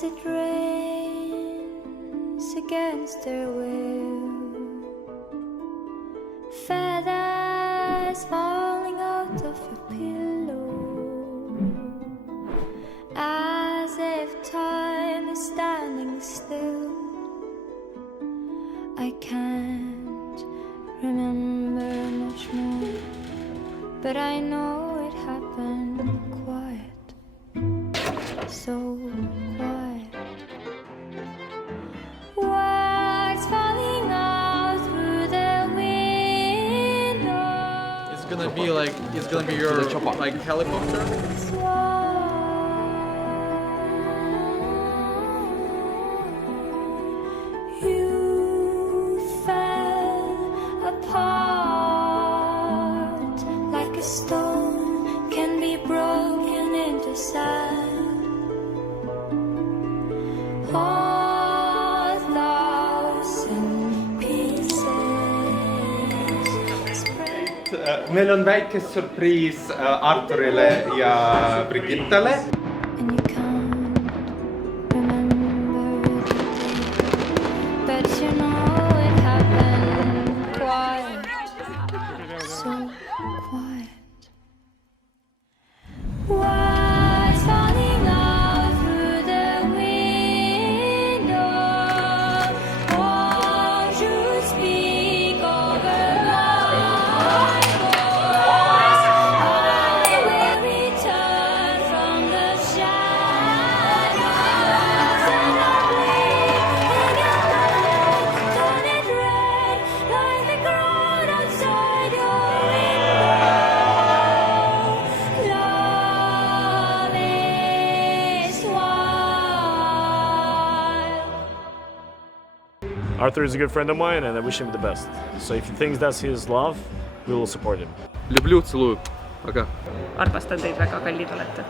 as it rains against their will, feathers falling out of a pillow, as if time is standing still. I can't remember much more, but I know it happened quiet, so quiet. Words falling out through the window. It's gonna be your like helicopter. You fell apart like a stone can be broken into sand. 1,000 pieces spread. Meil on väike surpriis Arturile ja Brigittale. And you can't remember the day, but you know it happened quiet, so quiet. Words falling out through the window. Won't you speak over my voice? I will return from the shadows and I'll bleed in your light. Turn it red like the ground outside your window. Love is wild. Arthur is a good friend of mine and I wish him the best. So if he thinks that's his love, we will support him. Люблю, целую. Пока. Armastan teid väga, kallid olete.